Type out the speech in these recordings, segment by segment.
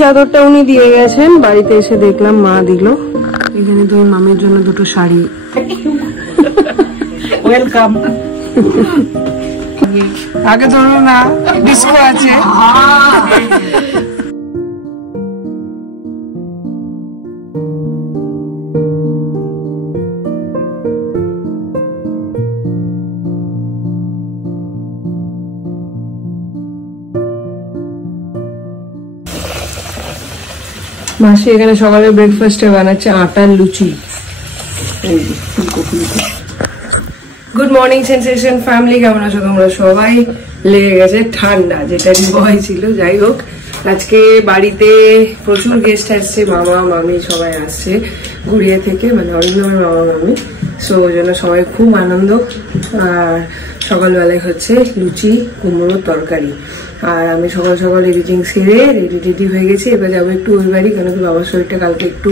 চাদরটা উনি দিয়ে গেছেন, বাড়িতে এসে দেখলাম মা দিল। এখানে তুমি মামের জন্য দুটো শাড়ি। ওয়েলকাম। আগে ধরো না, ডিস্কো আছে। মাসি এখানে সকালে ব্রেকফাস্টে বানাচ্ছে আটার লুচি। গুড মর্নিং সেন্সেশন ফ্যামিলি, কেমন আছো তোমরা সবাই? লেগে গেছে ঠান্ডা, যেটা ভয় ছিল। যাই হোক, আজকে বাড়িতে প্রচুর গেস্ট আসছে, মামা মামি সবাই আসছে গড়িয়া থেকে, মানে অরিন্দমের মামা মামি। সো ওই জন্য সবাই খুব আনন্দ। আর সকালবেলায় হচ্ছে লুচি কুমড়োর তরকারি। আর আমি সকাল সকাল এডিটিং সেরে রেডি হয়ে গেছি। এবার যাবো একটু ওই বাড়ি, কেন কি বাবার শরীরটা কালকে একটু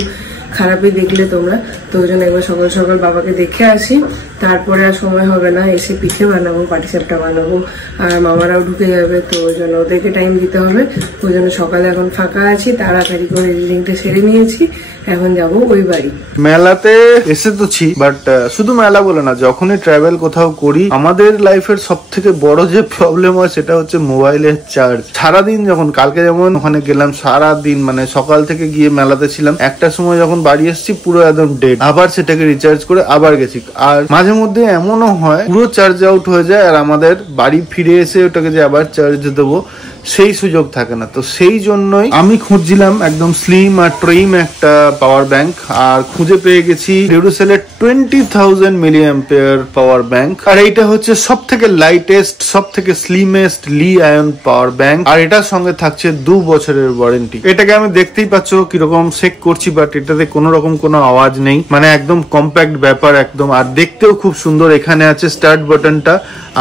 খারাপই দেখলে তোমরা, তো ওই জন্য একবার সকাল সকাল বাবাকে দেখে আসি। তারপরে আর সময় হবে না, এসে পিঠে বানাবো, পাটিসাপটা বানাবো, আর মামারাও ঢুকে যাবে, তো ওই জন্য ওদেরকে টাইম দিতে হবে। ওই জন্য সকালে এখন ফাঁকা আছি, তাড়াতাড়ি করে এডিটিংটা সেরে নিয়েছি। এখন যাবো ওই বাড়ি। মেলাতে এসে তো ছি, বাট শুধু মেলা বলে না, যখনই ট্রাভেল কোথাও করি আমাদের লাইফের সব থেকে বড় যে প্রবলেম হয় সেটা হচ্ছে মোবাইলের চার্জ। সারাদিন যখন কালকে যেমন ওখানে গেলাম, সারাদিন মানে সকাল থেকে গিয়ে মেলাতে ছিলাম, একটার সময় যখন বাড়ি এসেছি পুরো একদম ডেড, আবার সেটাকে রিচার্জ করে আবার গেছি। আর মাঝে মধ্যে এমনও হয় পুরো চার্জ আউট হয়ে যায়, আর আমাদের বাড়ি ফিরে এসে ওটাকে যে আবার চার্জ দেবো সেই সুযোগ থাকে না। তো সেই জন্যই আমি খুঁজছিলাম একদম স্লিম আর ট্রিম একটা পাওয়ার ব্যাংক, আর খুঁজে পেয়ে গেছি ডিউরাসেলের 20,000 মিলিঅ্যাম্পিয়ার পাওয়ার ব্যাংক। আর এইটা হচ্ছে সব থেকে লাইটেস্ট, সব থেকে স্লিমেস্ট লি আয়ন পাওয়ার ব্যাংক, আর এটার সঙ্গে থাকছে 2 বছরের ওয়ারেন্টি। এটাকে আমি দেখতেই পাচ্ছ কিরকম চেক করছি, বাট এটাতে কোনো রকম কোনো আওয়াজ নেই, মানে একদম কম্প্যাক্ট ব্যাপার একদম। আর দেখতেও খুব সুন্দর। এখানে আছে স্টার্ট বাটনটা,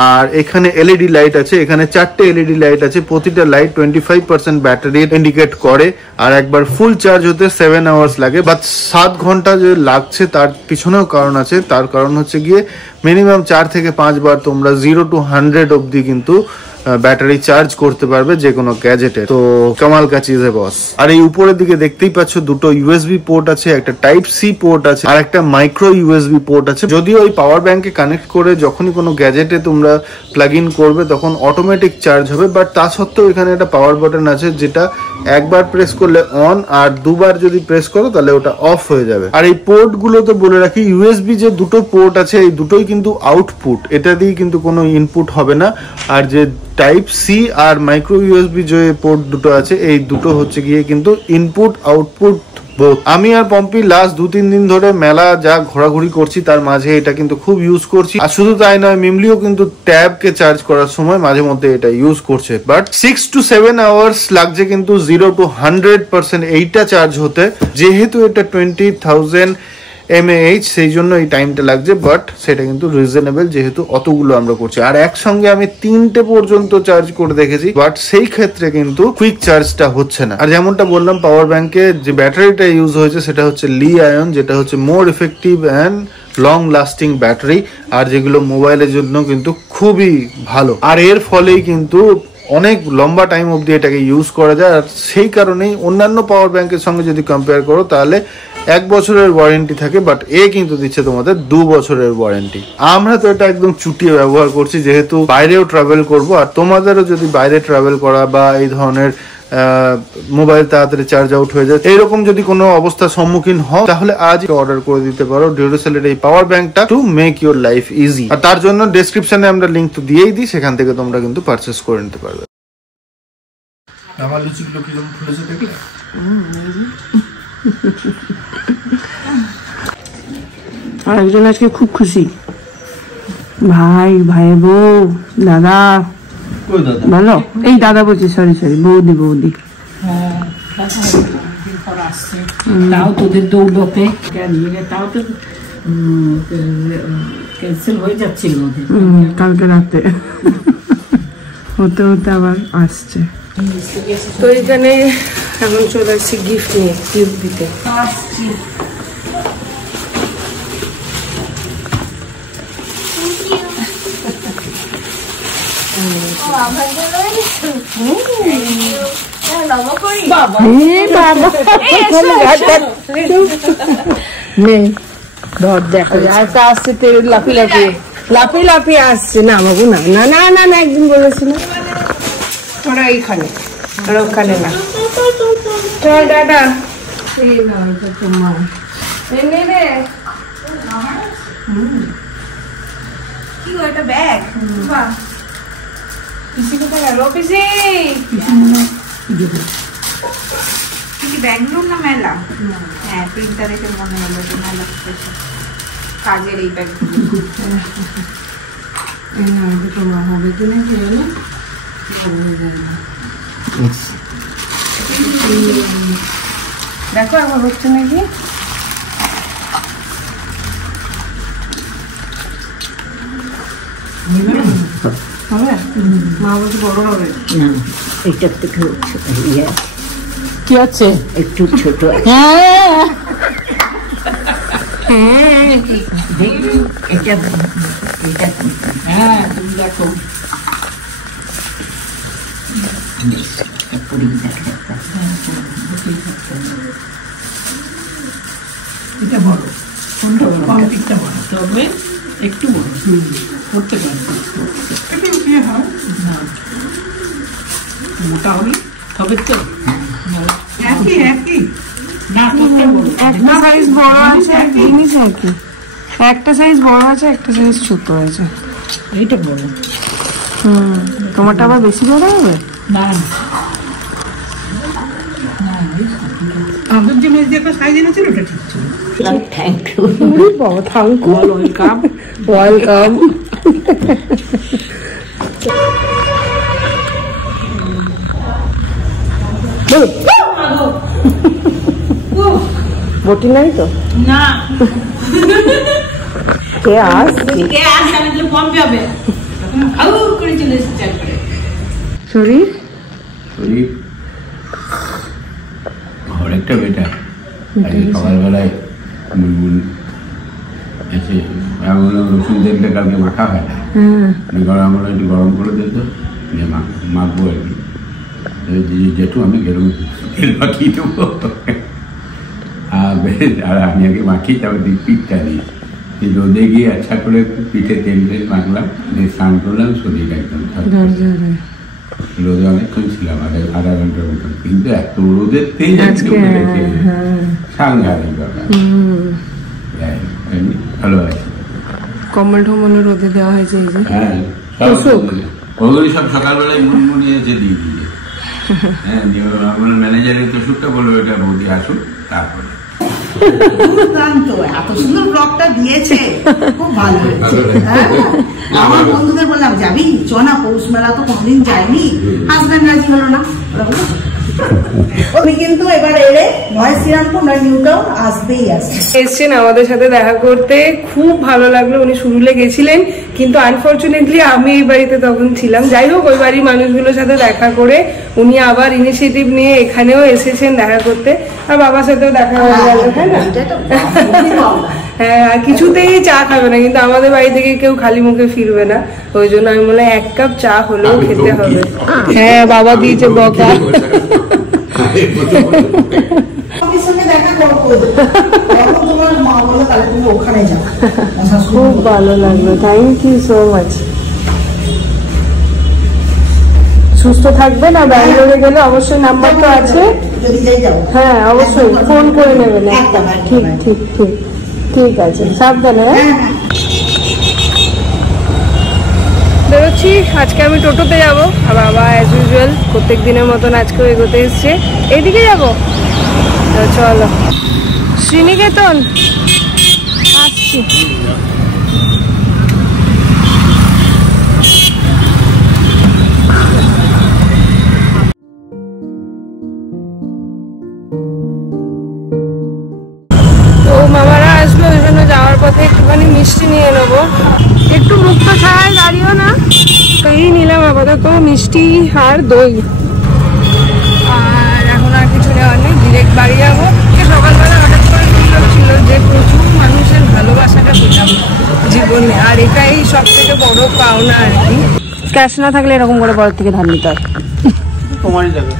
আর এখানে এলইডি লাইট আছে, এখানে 4টে এলইডি লাইট আছে, প্রতিটা লাইট 25% ব্যাটারি ইন্ডিকেট করে। আর একবার ফুল চার্জ হতে 7 আওয়ার্স লাগে, বাট 7 ঘন্টা যে লাগছে তার পিছনেও কারণ আছে। তার কারণ হচ্ছে গিয়ে মিনিমাম 4 থেকে 5 বার তোমরা 0 to 100 অব্দি কিন্তু ব্যাটারি চার্জ করতে পারবে যে কোনো গ্যাজেটে। তো কামাল কা চিজ है বস। আর এই উপরের দিকে দেখতেই পাচ্ছ দুটো ইউএসবি পোর্ট আছে, একটা টাইপ সি পোর্ট আছে, আর একটা মাইক্রো ইউএসবি পোর্ট আছে। যদিও এই পাওয়ার ব্যাংকে কানেক্ট করে যখনই কোনো গ্যাজেটে তোমরা প্লাগ ইন করবে তখন অটোমেটিক চার্জ হবে, বাট তা সত্ত্বেও এখানে একটা পাওয়ার বাটন আছে যেটা একবার প্রেস করলে অন, আর দুবার যদি প্রেস করো তাহলে ওটা অফ হয়ে যাবে। আর এই পোর্ট গুলো তো বলে রাখি, ইউএসবি যে দুটো পোর্ট আছে এই দুটোই কিন্তু আউটপুট, এটা দিয়ে কিন্তু কোনো ইনপুট হবে না। আর যে টাইপ সি আর মাইক্রো ইউএসবি যে পোর্ট দুটো আছে এই দুটো হচ্ছে গিয়ে কিন্তু ইনপুট আউটপুট বোথ। আমি আর পম্পি লাস্ট 2-3 দিন ধরে মেলা যা ঘোরাঘুরি করছি তার মাঝে এটা কিন্তু খুব ইউজ করছি। আর শুধু তাই নয়, মিমলিও কিন্তু ট্যাবকে চার্জ করার সময় মাঝে মধ্যে এটা ইউজ করছে। বাট 6 to 7 আওয়ার্স লাগছে কিন্তু 0 to 100% এইটা চার্জ হতে। যেহেতু এটা 20,000 mAh, সেই জন্য এই টাইমটা লাগছে, বাট সেটা কিন্তু রিজনেবল যেহেতু অতগুলো আমরা করছি। আর একসঙ্গে আমি 3টে পর্যন্ত চার্জ করে দেখেছি, বাট সেই ক্ষেত্রে কিন্তু কুইক চার্জটা হচ্ছে না। আর যেমনটা বললাম, পাওয়ার ব্যাংকে যে ব্যাটারিটা ইউজ হয়েছে সেটা হচ্ছে লি আয়ন, যেটা হচ্ছে more effective and long lasting battery, আর যেগুলো মোবাইলের জন্য কিন্তু খুবই ভালো। আর এর ফলেই কিন্তু অনেক লম্বা টাইম অবধি এটাকে ইউজ করা যায়। আর সেই কারণেই অন্যান্য পাওয়ার ব্যাংকের সঙ্গে যদি কম্পেয়ার করো তাহলে 1 বছরের ওয়ারেন্টি থাকে, বাট এ কিন্তু দিচ্ছে তোমাদের 2 বছরের ওয়ারেন্টি। আমরা তো এটা একদম চুটিয়ে ব্যবহার করছি, যেহেতু বাইরেও ট্রাভেল করব। আর তোমাদেরও যদি বাইরে ট্রাভেল করা বা এই ধরনের মোবাইল তাড়াতাড়ি চার্জ আউট হয়ে যায়, এইরকম যদি কোনো অবস্থার সম্মুখীন হও তাহলে আজ অর্ডার করে দিতে পারো ডিউরাসেলের এই পাওয়ার ব্যাংকটা to make your life easy. আর তার জন্য ডেসক্রিপশনে আমরা লিঙ্ক তো দিয়েই দিই, সেখান থেকে তোমরা কিন্তু পারচেস করে নিতে পারবে। আমার লুচিগুলো কিরকম ফুলেছে দেখলে? আর একজন আজকে খুব খুশি, ভাই বউ দাদা। ভালো, এই দাদা বলছি, সরি বৌদি। তাও তোদের দৌড়তে তাও তো ক্যান্সেল হয়ে যাচ্ছিল কালকে রাতে, হতে আবার আসছে। তো এখানে এখন চলে আসছি গিফট নিয়ে, গিফট দিতে। আসছে লাফি লাফিয়ে লাফিয়ে লাফিয়ে আসছে না বাবু, না না না না না একদিন বলেছিল ওরা এইখানে আর ওখানে না। চল দাদা তোমার কি ওটা ব্যাগ পিসি কোথায় গেল? পিসি ব্যাঙ্গালোর না মেলা? হ্যাঁ প্রিন্টার রেখে মনে হলো যে মেলা কাজের এই ব্যাগ তোমার হবে কি না কি হলো দেখো আবার হচ্ছে নাকি। মা বলছে বড় হবে না, এইটার থেকে কি হচ্ছে একটু ছোট। এটা হ্যাঁ তুমি দেখো এটা বড়, কোনটা বড়? কমপ্লিটটা বড়, তবে একটু বড় করতে পারবে। মোটা হবে তবে তো একই একই না, একটা সাইজ বড় আছে একটা জিনিস আর কি, একটা সাইজ বড় আছে একটা সাইজ ছোট আছে। এইটা বড়। তোমারটা আবার বেশি বড় হবে না আগের জন্য যে একটা সাইজ এনেছিল ওটা ঠিক ছিল। থ্যাংক ইউ বাবা, থ্যাংক ইউ, ওয়েলকাম ওয়েলকাম। বটি নাই তো না, কে আসছে? আমি তো কম যাবে আউ করে চলে এসেছে করে শরীর শরীর অনেকটা বেটার। আজকে সকালবেলায় বুলবুল এসে আমি বললাম রসুন তেলটা কালকে মাখা হয় না, গরম করে একটু গরম করে দিত দিয়ে মাখবো আর কি। যেটু আমি গেরুম তেল মাখিয়ে দেবো আর আমি আগে মাখি, তারপর দিয়ে পিঠটা দিই, রোদে গিয়ে আচ্ছা করে পিঠে তেল মাখলাম, দিয়ে স্নান করলাম, শরীর একদম রোদে অনেকক্ষণ ছিলাম, আধা ঘন্টার মতন, কিন্তু এত রোদের তেজ সাংঘাতিক ব্যাপার। ভালো আছে, কম্বল টম্বল রোদে দেওয়া হয়েছে। হ্যাঁ ওগুলি সব সকালবেলায় মুনমুনি এসে দিয়ে দিয়ে হ্যাঁ আমার ম্যানেজারের তো সুখটা বললো এটা বৌদি আসুক তারপরে। এত সুন্দর ব্লগটা দিয়েছে, খুব ভালো হয়েছে। আমার বন্ধুদের বললাম যাবি চ না, পৌষ মেলা তো কোনদিন যায়নি, হাজব্যান্ড রাজি হলো না। উনি কিন্তু এবার এলে নয় শ্রীরামপুর নয় নিউ টাউন আসবেই আসবে। এসছেন আমাদের সাথে দেখা করতে, খুব ভালো লাগলো। উনি শুরুলে গেছিলেন কিন্তু আনফর্চুনেটলি আমি এই বাড়িতে তখন ছিলাম। যাই হোক ওই বাড়ির মানুষগুলোর সাথে দেখা করে উনি আবার ইনিশিয়েটিভ নিয়ে এখানেও এসেছেন দেখা করতে, আর বাবার সাথেও দেখা হয়ে গেল। হ্যাঁ না হ্যাঁ, আর কিছুতেই চা খাবে না, কিন্তু আমাদের বাড়ি থেকে কেউ খালি মুখে ফিরবে না, ওই জন্য আমি বললাম 1 কাপ চা হলেও খেতে হবে। হ্যাঁ বাবা দিয়েছে বকা। খুব ভালো লাগলো, থ্যাংক ইউ সো মাচ। সুস্থ থাকবেন, আর ব্যাঙ্গালোরে গেলে অবশ্যই নাম্বার তো আছে, হ্যাঁ অবশ্যই ফোন করে নেবেন। ঠিক ঠিক ঠিক ঠিক আছে, সাবধানে। বেরোচ্ছি, আজকে আমি টোটোতে যাব, আর বাবা অ্যাজ ইউজুয়াল প্রত্যেক দিনের মতন আজকেও এগোতে এসছে। এইদিকে যাবো, চলো শ্রীনিকেতন আসছি। তো মামারা আসবে, ওই জন্য যাওয়ার পথে একটুখানি মিষ্টি নিয়ে নেবো। একটু মুক্ত ছাড়ায় দাঁড়িয়েও না, তো এই নিলাম আপাতত মিষ্টি আর দই, আর এখন আর কিছু নেওয়ার নেই, ডিরেক্ট বাড়ি যাবো। সকালবেলা হঠাৎ করে ছিল যে প্রচুর মানুষের ভালোবাসাটা পেলাম জীবনে, আর এটাই সব থেকে বড় পাওনা আর কি। ক্যাশ না থাকলে এরকম করে বড় থেকে ধার নিতে হয়। তোমারই যাবে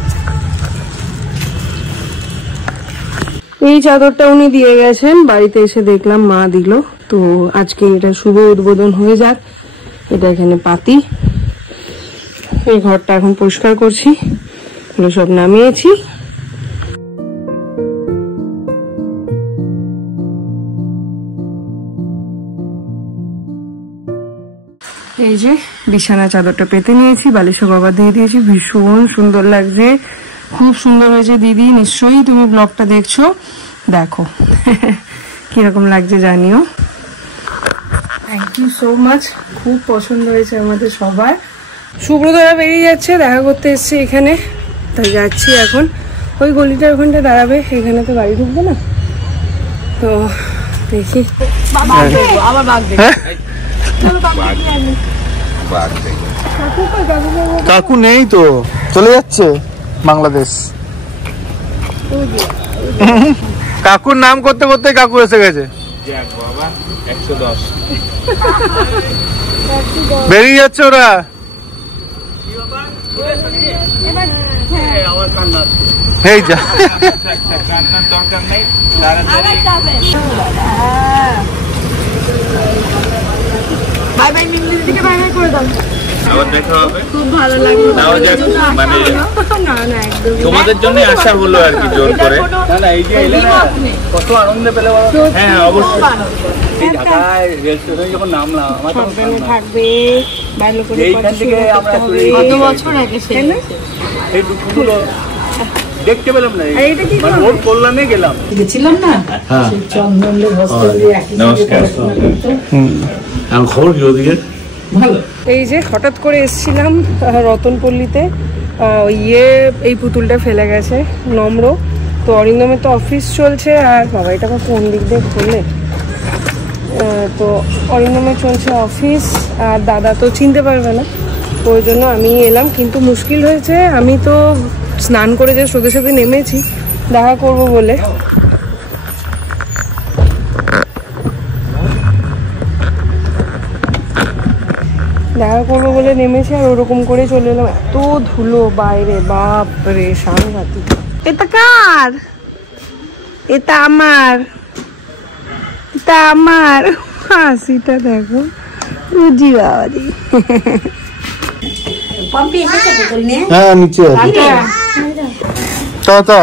এই চাদরটা উনি দিয়ে গেছেন, বাড়িতে এসে দেখলাম মা দিল। তো আজকে এটা শুভ উদ্বোধন হয়ে যাক। এটা এখানে পাতি, এই ঘরটা এখন পরিষ্কার করছি, এগুলো সব নামিয়েছি। এই যে বিছানা চাদরটা পেতে নিয়েছি, বালিশও বাবা দিয়ে দিয়েছি, ভীষণ সুন্দর লাগছে, খুব সুন্দর হয়েছে। দিদি নিশ্চয়ই তুমি ব্লগটা দেখছো, দেখো কিরকম লাগছে জানিও। থ্যাংক ইউ সো মাচ, খুব পছন্দ হয়েছে আমাদের সবার। সুব্রতরা বেরিয়ে যাচ্ছে, দেখা করতে এসছে এখানে, তাই যাচ্ছি এখন। ওই গলিটার ওখানটা দাঁড়াবে, এখানে তো গাড়ি ঢুকবে না, তো দেখি। কাকু নেই তো, চলে যাচ্ছে বাংলাদেশ। কাকুর নাম করতে করতে কাকু এসে গেছে, বেরিয়ে যাচ্ছে ওরা। এই যা বাই বাই মিমলি দিকে বাই বাই করে দাও। আবার দেখা হবে, খুব ভালো লাগলো। মানে না না একদম তোমাদের জন্য আসা হলো আর কি, জোর করে। না না এই যে এলে না কত আনন্দ পেলে বলো। হ্যাঁ অবশ্যই, এই ঢাকায় রেল স্টেশনে যখন নামলাম আমার তো থাকবে ভালো করে। এইখান থেকে আমরা কত বছর আগে সেই এই দুপুরগুলো দেখতে পেলাম না, মানে ওর কল্যাণে গেলাম, গেছিলাম না চন্দনলে হস্টেলে। নমস্কার। আমার খবর কি ওদিকে? ভালো। এই যে হঠাৎ করে এসেছিলাম রতনপল্লীতে, এই পুতুলটা ফেলে গেছে নম্র। তো অরিন্দমের তো অফিস চলছে, আর বাবা এটা কোন দিক দিয়ে খোলে, তো অরিন্দমের চলছে অফিস, আর দাদা তো চিনতে পারবে না, ওই জন্য আমি এলাম। কিন্তু মুশকিল হয়েছে, আমি তো স্নান করে যে সোজা সোজা নেমেছি দেখা করব বলে। দেখা করবো বলে নেমেছি, আর ওরকম করে চলে এলাম। এত ধুলো বাইরে, বাপ রে সাংঘাতিক। এটা কার? এটা আমার, এটা আমার। হাসিটা দেখো, রুজি বাবারি। হ্যাঁ নিচে টাটা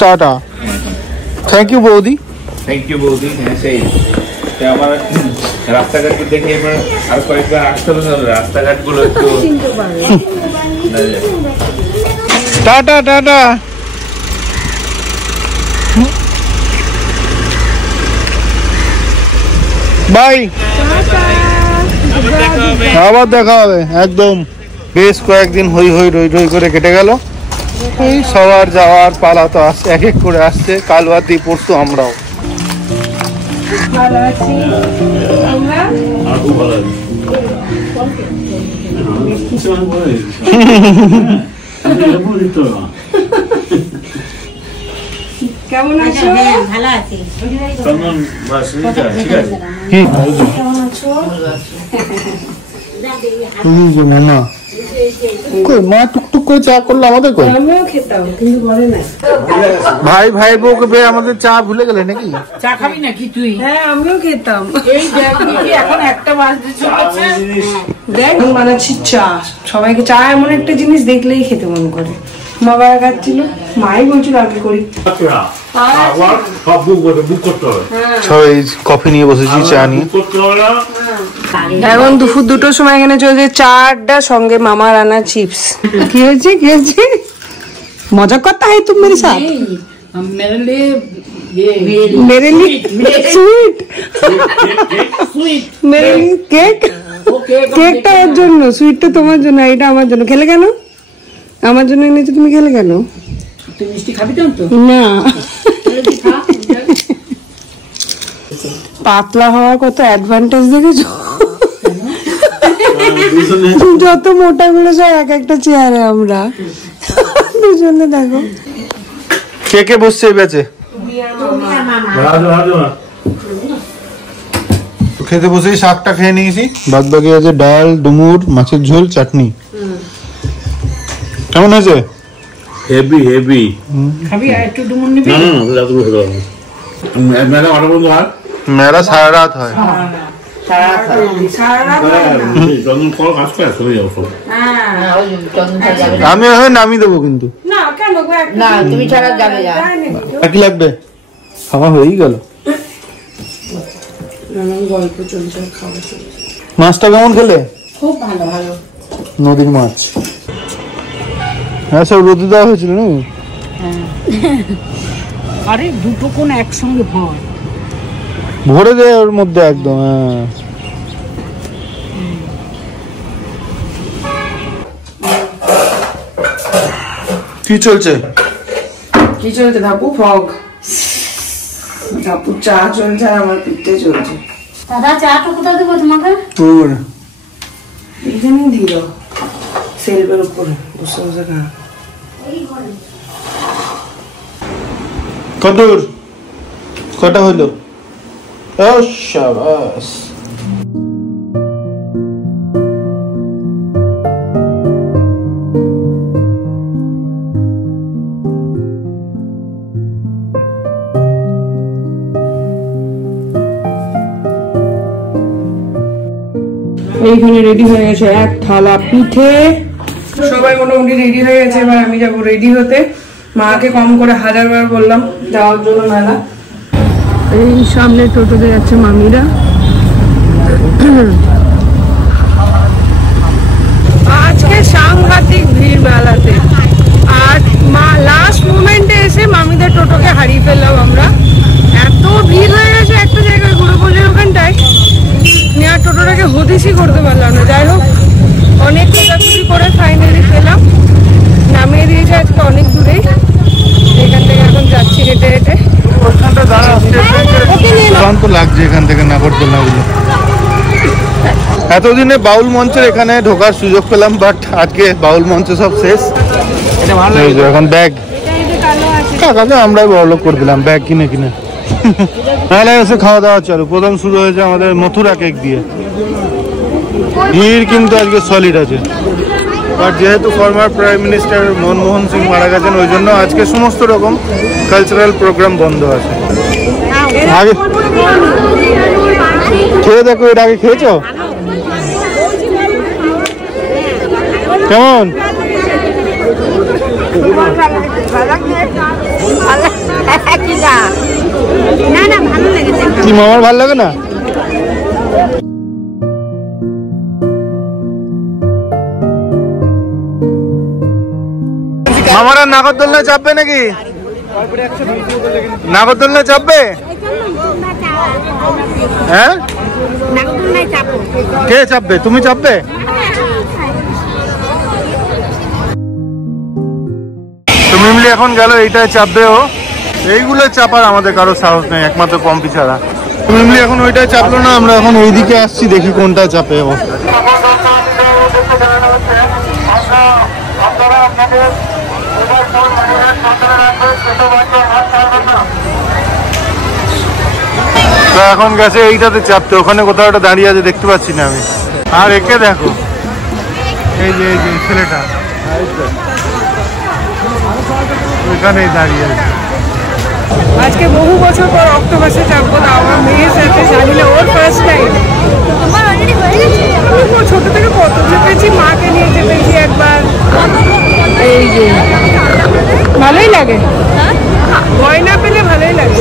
টাটা। থ্যাংক ইউ বৌদি। থ্যাংক ইউ বৌদি। হ্যাঁ সেই আমার রাস্তাঘাট দেখে এবার আর কয়েকবার আসতে হবে, রাস্তাঘাট গুলো একটু টাটা টাটা। বাই, আবার দেখা হবে একদম। বেশ কয়েকদিন হই হই রই রই করে কেটে গেল, এই সবার যাওয়ার পালা তো আসছে, এক এক করে আসছে। কাল বাদ পরশু আমরাও ভালো আছি আমরা। কেমন আছো? ভালো আছি। মামা কই, মা টুকটুক করে চা করলো আমাদের কই? আমিও খেতাম কিন্তু বলে না। ভাই ভাই বউকে পেয়ে আমাদের চা ভুলে গেলে নাকি? চা খাবি নাকি তুই? হ্যাঁ আমিও খেতাম। এই দেখ দেখি এখন একটা বাজতে চলেছে। দেখ বানাচ্ছি চা, সবাইকে চা এমন একটা জিনিস দেখলেই খেতে মন করে। মা বাবা খাচ্ছিল, মাই বলছিল আগে করি। সবাই কফি নিয়ে বসেছি, চা নিয়ে। এখন দুপুর 2টোর সময় এখানে চলছে চা আড্ডা, সঙ্গে মামার আনা চিপস। কি হয়েছে কি হয়েছে? মজা করতা है तुम मेरे साथ? मेरे लिए मेरे लिए स्वीट, मेरे लिए केक। কেকটা ওর জন্য, সুইটটা তোমার জন্য, এটা আমার জন্য। খেলে কেন? আমার জন্য এনেছো, তুমি খেলে কেন? তুই মিষ্টি খাবি তো? না, পাতলা হওয়ার কত অ্যাডভান্টেজ দেখেছো? যত মোটা গুলো সব এক একটা চেয়ারে, আমরা দুজনে দেখো। কে কে বসছে বেঁচে? খেতে বসে শাকটা খেয়ে নিয়েছি, বাদ বাকি আছে ডাল, ডুমুর, মাছের ঝোল, চাটনি। কেমন হয়েছে? হেভি হেভি খাবি আর একটু ডুমুর নিবি? মেলা অনেক বন্ধু আর মেলা সারা রাত হয়। আমি এখন নামিয়ে দেবো কিন্তু। না তুমি ছাড়া যাবে কি লাগবে? আমার হয়েই গেল। গল্প চলছে, খাওয়া চলছে। মাছটা কেমন খেলে? খুব ভালো ভালো নদীর মাছ। হ্যাঁ সব রোদে দেওয়া হয়েছিল না? আরে দুটো কোন একসঙ্গে হয়, ভরে দেয় ওর মধ্যে একদম। হ্যাঁ কি চলছে? কি চলছে ধাপু? ফগ ধাপুর চা চলছে আর আমার পিঠে চলছে। দাদা চাটা কোথায় দেবো তোমাকে? এখানেই দিল সেলফের উপরে বসে বসে খা। কতদূর? কটা হলো? শাবাশ। এইখানে রেডি হয়ে গেছে এক থালা পিঠে, সবাই মোটামুটি রেডি হয়ে গেছে। এবার আমি যাবো রেডি হতে। মাকে কম করে 1000 বার বললাম যাওয়ার জন্য মেলা। এই সামনে টোটোতে যাচ্ছে মামিরা। আজকে সাংঘাতিক ভিড় মেলাতে, আর লাস্ট মোমেন্টে এসে মামিদের টোটোকে হারিয়ে ফেললাম আমরা। এত ভিড় হয়ে গেছে একটা জায়গায় গুরুপল্লির ওখানটায়, নেওয়ার টোটোটাকে হদিসই করতে পারলাম না। যাই হোক অনেক খোঁজাখুঁজি করে ফাইনালি পেলাম, নামিয়ে দিয়েছে আজকে অনেক দূরেই। এখান থেকে এখন যাচ্ছি হেঁটে হেঁটে। ক্লান্ত লাগছে এখান থেকে নাগরদোলনা গুলো। এতদিনে বাউল মঞ্চের এখানে ঢোকার সুযোগ পেলাম, বাট আজকে বাউল মঞ্চ সব শেষ। এখন ব্যাগ কাকাকে আমরাই বড়লোক করে দিলাম ব্যাগ কিনে কিনে। মেলায় এসে খাওয়া দাওয়া চালু। প্রথম শুরু হয়েছে আমাদের মথুরা কেক দিয়ে। ভিড় কিন্তু আজকে সলিড আছে, বাট যেহেতু former prime minister Manmohan Singh মারা গেছেন ওই জন্য আজকে সমস্ত রকম কালচারাল প্রোগ্রাম বন্ধ আছে। আগে খেয়ে দেখো, এটা আগে খেয়েছো কেমন? কি মামার ভালো লাগে না? মামারা নাগরদোলনায় চাপবে নাকি? নাগরদোলনায় চাপবে? হ্যাঁ কে চাপবে? তুমি চাপবে? তুমি মিমলি এখন গেল এইটায় চাপবে ও। এইগুলো চাপার আমাদের কারো সাহস নেই, একমাত্র পম্পি ছাড়া। মিমলি এখন ওইটায় চাপলো না, আমরা এখন এইদিকে আসছি, দেখি কোনটায় চাপে ও। তো এখন গেছে এইটাতে চাপতে, ওখানে কোথাও একটা দাঁড়িয়ে আছে দেখতে পাচ্ছি না আমি। আর একে দেখো, এই যে ছেলেটা ওইখানেই দাঁড়িয়ে আছে। আজকে বহু বছর পর অক্টোপাসে চাপবো, না আমার মেয়ের সাথে, জানি না ওর ফার্স্ট টাইম। ছোট থেকে কত চেপেছি, মাকে নিয়ে চেপেছি একবার। এই যে ভালোই লাগে, ভয় না পেলে ভালোই লাগে।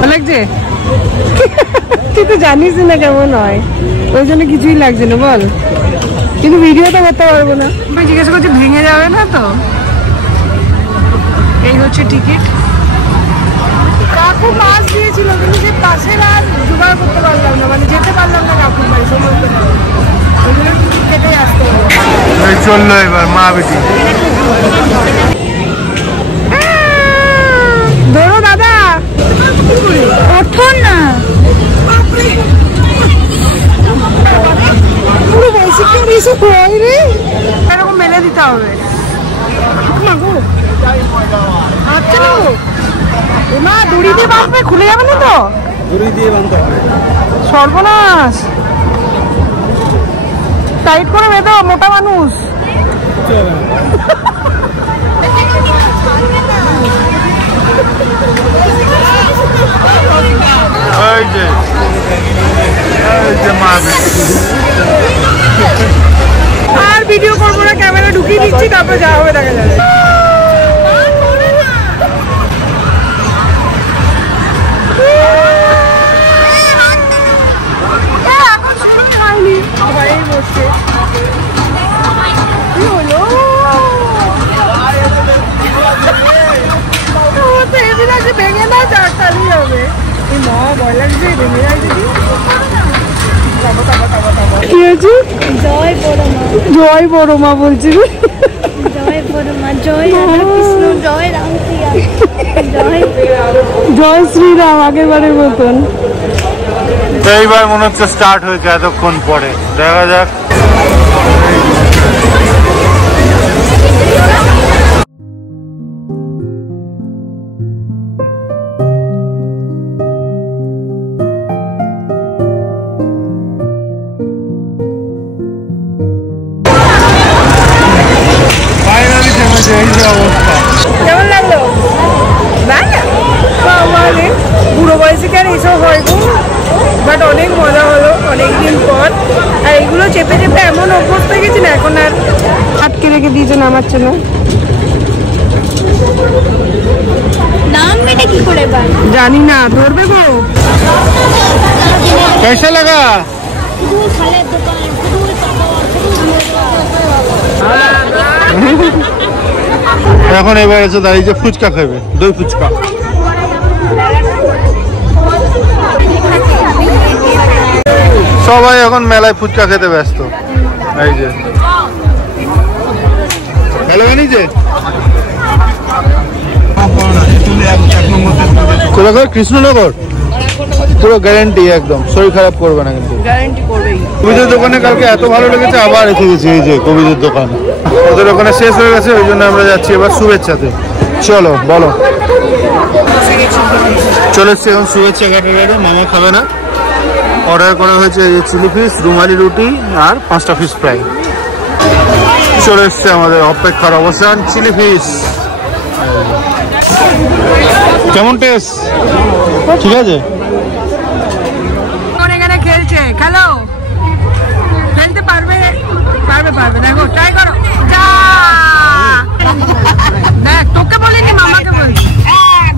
ভালো লাগছে? তুই তো জানিস না কেমন হয়, ওই জন্য কিছুই লাগছে না বল। কিন্তু ভিডিওটা করতে পারবো না। আমি জিজ্ঞাসা করছি ভেঙে যাবে না তো? এই হচ্ছে টিকিট। কাকু পাস দিয়েছিল কিন্তু সে পাশের আর জোগাড় করতে পারলাম না, মানে যেতে পারলাম না কাকুর বাড়ি সময় করে, ওই জন্য টিকিট কেটে আসতে হবে। চললো এবার মা বেটি। ধরো দাদা, ওঠো না। পুরো বেশি বেশি হয় রে, এরকম মেলে দিতে হবে। আচ্ছা না দড়ি দিয়ে বাঁধবে, খুলে যাবে না তো? দড়ি দিয়ে বাঁধতে হবে। সর্বনাশ। টাইট করে বেঁধো, মোটা মানুষ। আর ভিডিও করবো না, ক্যামেরা ঢুকিয়ে দিচ্ছি, তারপর যা হবে দেখা যাবে। ভেঙে না চারটালি হবে, ভয় লাগছে, ভেঙে যায় যদি। কি হয়েছে? জয় বড় মা বলছি। জয় বড় মা, জয় রাধাকৃষ্ণ, জয় রামপ্রিয়া, জয় শ্রীরাম, আগের বারের মতন। এইবার মনে হচ্ছে স্টার্ট হয়েছে এতক্ষণ পরে, দেখা যাক। কেমন লাগলো? বুড়ো বয়সে কি আর এইসব হয় গো, বাট অনেক মজা হলো অনেকদিন পর। আর এইগুলো চেপে চেপে এমন অভ্যস্ত হয়ে গেছি না, এখন আর আটকে রেখে দিয়েছে নামাচ্ছে না। নামটা কি করে বাই জানি না, ধরবে গো। कैसा लगा? ফলের দোকান, এখন এবার এসে দাঁড়িয়েছে ফুচকা খাবে, দই ফুচকা। সবাই এখন মেলায় ফুচকা খেতে ব্যস্ত। এই যে ভালো বানিয়েছে কোথাকার? কৃষ্ণনগর, পুরো গ্যারান্টি, একদম শরীর খারাপ করবে না কিন্তু। গ্যারান্টি করবেই। কবিদের দোকানে কালকে এত ভালো লেগেছে, আবার এসে গেছি এই যে কবিদের দোকান। ওদের ওখানে শেষ হয়ে গেছে, ওই জন্য আমরা যাচ্ছি এবার শুভেচ্ছাতে। চলো বলো। চলে এসছি এখন শুভেচ্ছা ক্যাটারিংয়ে। মামা খাবে না, অর্ডার করা হয়েছে এই চিলি ফিশ, রুমালি রুটি আর 5টা ফিশ ফ্রাই। চলে এসছে আমাদের অপেক্ষার অবসান, চিলি ফিশ। কেমন টেস্ট? ঠিক আছে। এখানে খেলছে, খেলো। খেলতে পারবে পারবে পারবে, দেখো ট্রাই করো। দেখ, তোকে বলিনি, মামাকে বলি।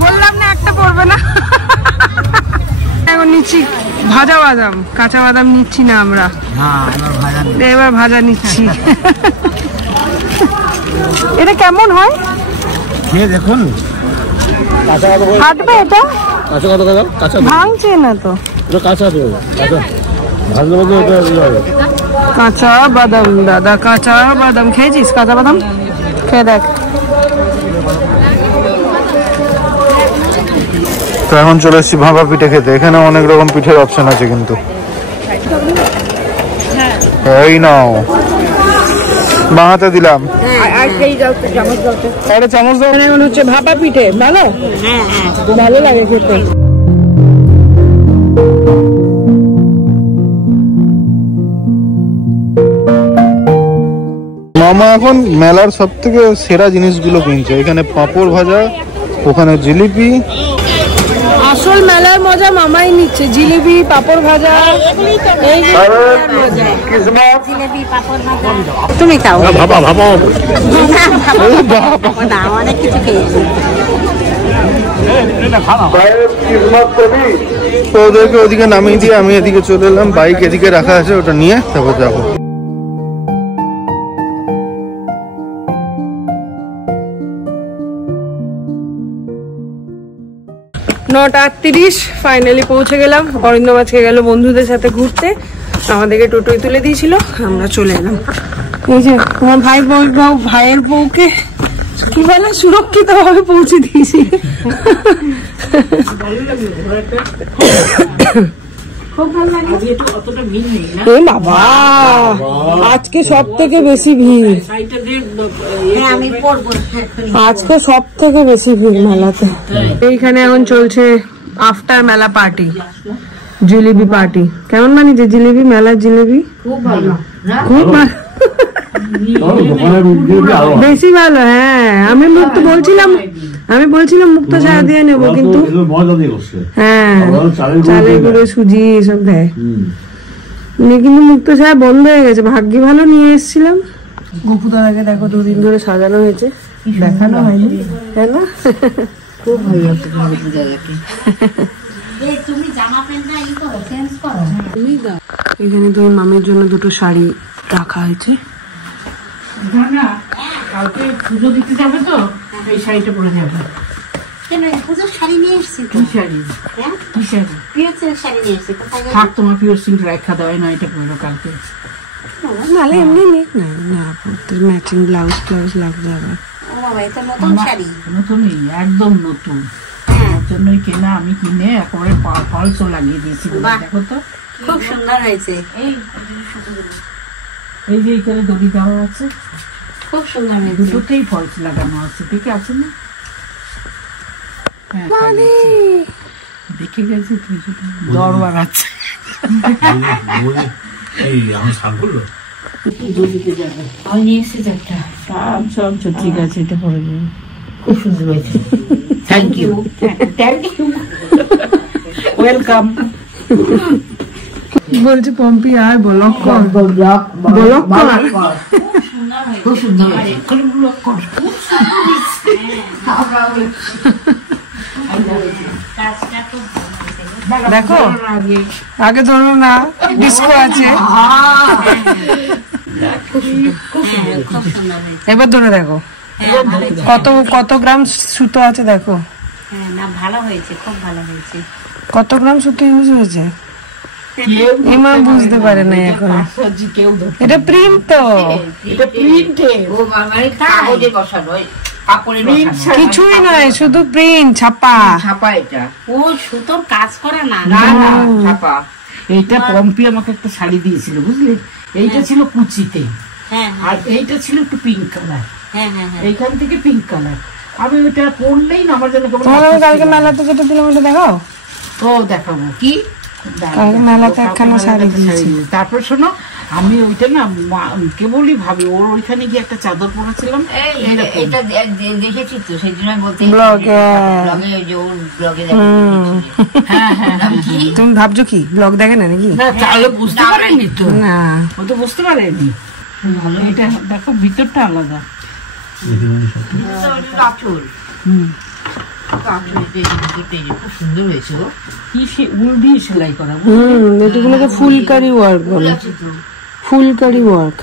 বললাম না একটা পড়বে না। এখন নিচ্ছি ভাজা বাদাম, কাঁচা বাদাম নিচ্ছি না আমরা, এবার ভাজা নিচ্ছি। এটা কেমন হয় দেখুন, হাঁটবে এটা? কাঁচা কত কাঁচা ভাঙছে না তো? কাঁচা দেবো, ভাজলে বলতে কাঁচা বাদাম। দাদা কাঁচা বাদাম খেয়েছিস? কাঁচা বাদাম খেয়ে দেখ। তো এখন চলে এসেছি ভাপা পিঠে খেতে। এখানে অনেক রকম পিঠের অপশন আছে কিন্তু। এই নাও, বাহাতে দিলাম। একটা চামচ দাও। মনে হচ্ছে ভাপা পিঠে ভালো, ভালো লাগে খেতে। মামা এখন মেলার সব থেকে সেরা জিনিসগুলো কিনছে। এখানে পাঁপড় ভাজা, ওখানে জিলিপি। আসল মেলার মজা মামাই নিচ্ছে, জিলিপি, পাপড় ভাজা। তুমি খাও। ভাপা ভাপা অনেক কিছু খেয়েছি। তো ওদেরকে ওদিকে নামিয়ে দিয়ে আমি এদিকে চলে এলাম। বাইক এদিকে রাখা আছে, ওটা নিয়ে তারপর যাবো। 9:30 ফাইনালি পৌঁছে গেলাম। অরিন্দম আজকে গেল বন্ধুদের সাথে ঘুরতে, আমাদেরকে টোটোয় তুলে দিয়েছিল, আমরা চলে এলাম। এই যে তোমার ভাইয়ের বউকে কি বলে সুরক্ষিত ভাবে পৌঁছে দিয়েছি। বাবা আজকে সব থেকে বেশি ভিড়, আজকে সব থেকে বেশি ভিড় মেলাতে। এইখানে এখন চলছে আফটার মেলা পার্টি, জিলিপি পার্টি। কেমন মানিয়েছে জিলিপি? মেলার জিলিপি খুব ভালো, খুব বেশি ভালো। হ্যাঁ আমি মুক্ত বলছিলাম মুক্ত চা দিয়ে নেবো, কিন্তু হ্যাঁ চালের গুঁড়ো সুজি এসব দেয়, কিন্তু মুক্ত চা বন্ধ হয়ে গেছে। ভাগ্যি ভালো নিয়ে এসেছিলাম। গোপুদাদাকে দেখো 2 দিন ধরে সাজানো হয়েছে, দেখানো হয়নি তাই না? খুব ভালো লাগতো গোপুদাদাকে। এখানে তুমি মামির জন্য 2টো শাড়ি রাখা হয়েছে। কালকে পুজো দিতে যাবে তো, এই শাড়িটা পরে যাবে। থাক, তোমার পিওর সিল্ক রাখা দেওয়াই না, এটা পরে কালকে। নালে এমনি নিক না পড়তে, ম্যাচিং ব্লাউজ লাগবে আবার। নতুনই, একদম নতুন, আমার জন্যই কেনা। আমি কিনে একেবারে ফলসও লাগিয়ে দিয়েছি। দেখো তো খুব সুন্দর হয়েছে। এই যে এখানে দড়ি দেওয়া আছে, খুব সুন্দর হয়েছে। দুটোতেই ফলস লাগানো আছে, দেখে আছে না? দেখে গেছে দরবার আছে। ঠিক আছে, এটা পরে যাবে। খুব সুন্দর হয়েছে। Thank you, welcome. বলছি পম্পি আর ব্লক কর, খুব সুন্দর হয়েছে। দেখো আগে ধরো না, ডিস্কো আছে। এবার ধরে দেখো কত গ্রাম সুতো আছে, দেখো ভালো হয়েছে, খুব ভালো হয়েছে। কত গ্রাম সুতো ইউজ হয়েছে এমা বুঝতে পারে না এখন। এটা প্রিন্ট তো, কিছুই নয়, শুধু প্রিন্ট ছাপা। এটা ও সুতোর কাজ করা না, ছাপা। এইটা পম্পি আমাকে একটা শাড়ি দিয়েছিল, বুঝলি? এইটা ছিল কুচিতে, আর এইটা ছিল একটু পিঙ্ক কালার। এইখান থেকে পিঙ্ক কালার। আমি ওইটা পরলেই না আমার জন্য। কালকে মেলাতে যেটা দিলাম ওটা দেখাও। ও দেখাবো কি? কালকে মেলাতে একখানা শাড়ি দিয়েছি। তারপর শোনো, আমি ওইটা না কেবলই ভাবি, ওর ওইখানে গিয়ে একটা চাদর পরেছিলাম, এটা দেখেছি তো, সেই জন্য বলতে ব্লগে। তুমি ভাবছো কি ব্লগ দেখে না নাকি? তাহলে বুঝতে পারেনি তো। না ও তো বুঝতে পারেনি। এটা দেখো, ভিতরটা আলাদা। খুব সুন্দর হয়েছে। কি সে উল দিয়ে সেলাই করা। এগুলোকে ফুলকারি ওয়ার্ক বলে, ফুলকারি ওয়ার্ক।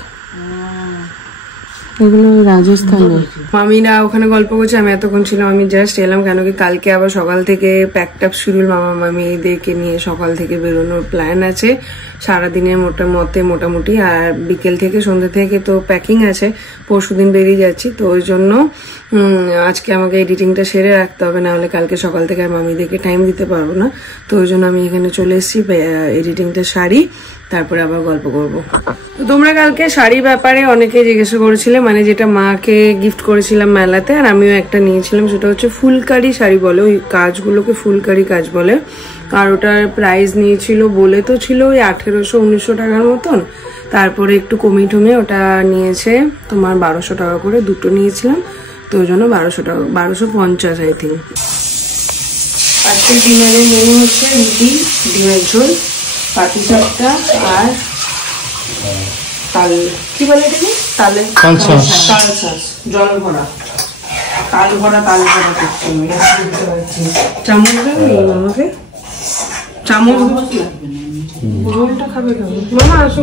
এগুলো রাজস্থানের। মামিরা ওখানে গল্প করছে, আমি এতক্ষণ ছিলাম। আমি জাস্ট এলাম, কেন কি কালকে আবার সকাল থেকে প্যাকটাপ শুরু। মামা মামিদেরকে নিয়ে সকাল থেকে বেরোনোর প্ল্যান আছে সারাদিনের মোটামুটি। আর বিকেল থেকে সন্ধ্যে থেকে তো প্যাকিং আছে, পরশুদিন বেরিয়ে যাচ্ছি। তো ওই জন্য আজকে আমাকে এডিটিংটা সেরে রাখতে হবে, নাহলে কালকে সকাল থেকে আর মামিদেরকে টাইম দিতে পারবো না। তো ওই জন্য আমি এখানে চলে এসেছি, এডিটিংটা সারি, তারপরে আবার গল্প করবো। তো তোমরা কালকে শাড়ি ব্যাপারে অনেকে জিজ্ঞাসা করেছিলে, মানে যেটা মাকে গিফট করেছিলাম মেলাতে, আর আমিও একটা নিয়েছিলাম। সেটা হচ্ছে ফুলকারি শাড়ি বলে, ওই কাজগুলোকে ফুলকারি কাজ বলে। আর ওটার প্রাইস নিয়েছিল, বলে তো ছিল ওই 1800-1900 টাকার মতন। তারপরে একটু কমিয়ে টমিয়ে ওটা নিয়েছে তোমার 1200 টাকা করে, দুটো নিয়েছিলাম। তো ওই জন্য 1200 টাকা, 1250 আই থিঙ্ক। আজকের ডিনারের মেনু হচ্ছে রুটি, ডিমের ঝোল, পাটিসাপটা আর তাল, কি বলে এটাকে? তাল শাঁস, জল ভরা তাল ভরা করছি আমি। চামচ দেবে আমাকে, চামচ ঝোলটা খাবে মামা। আসো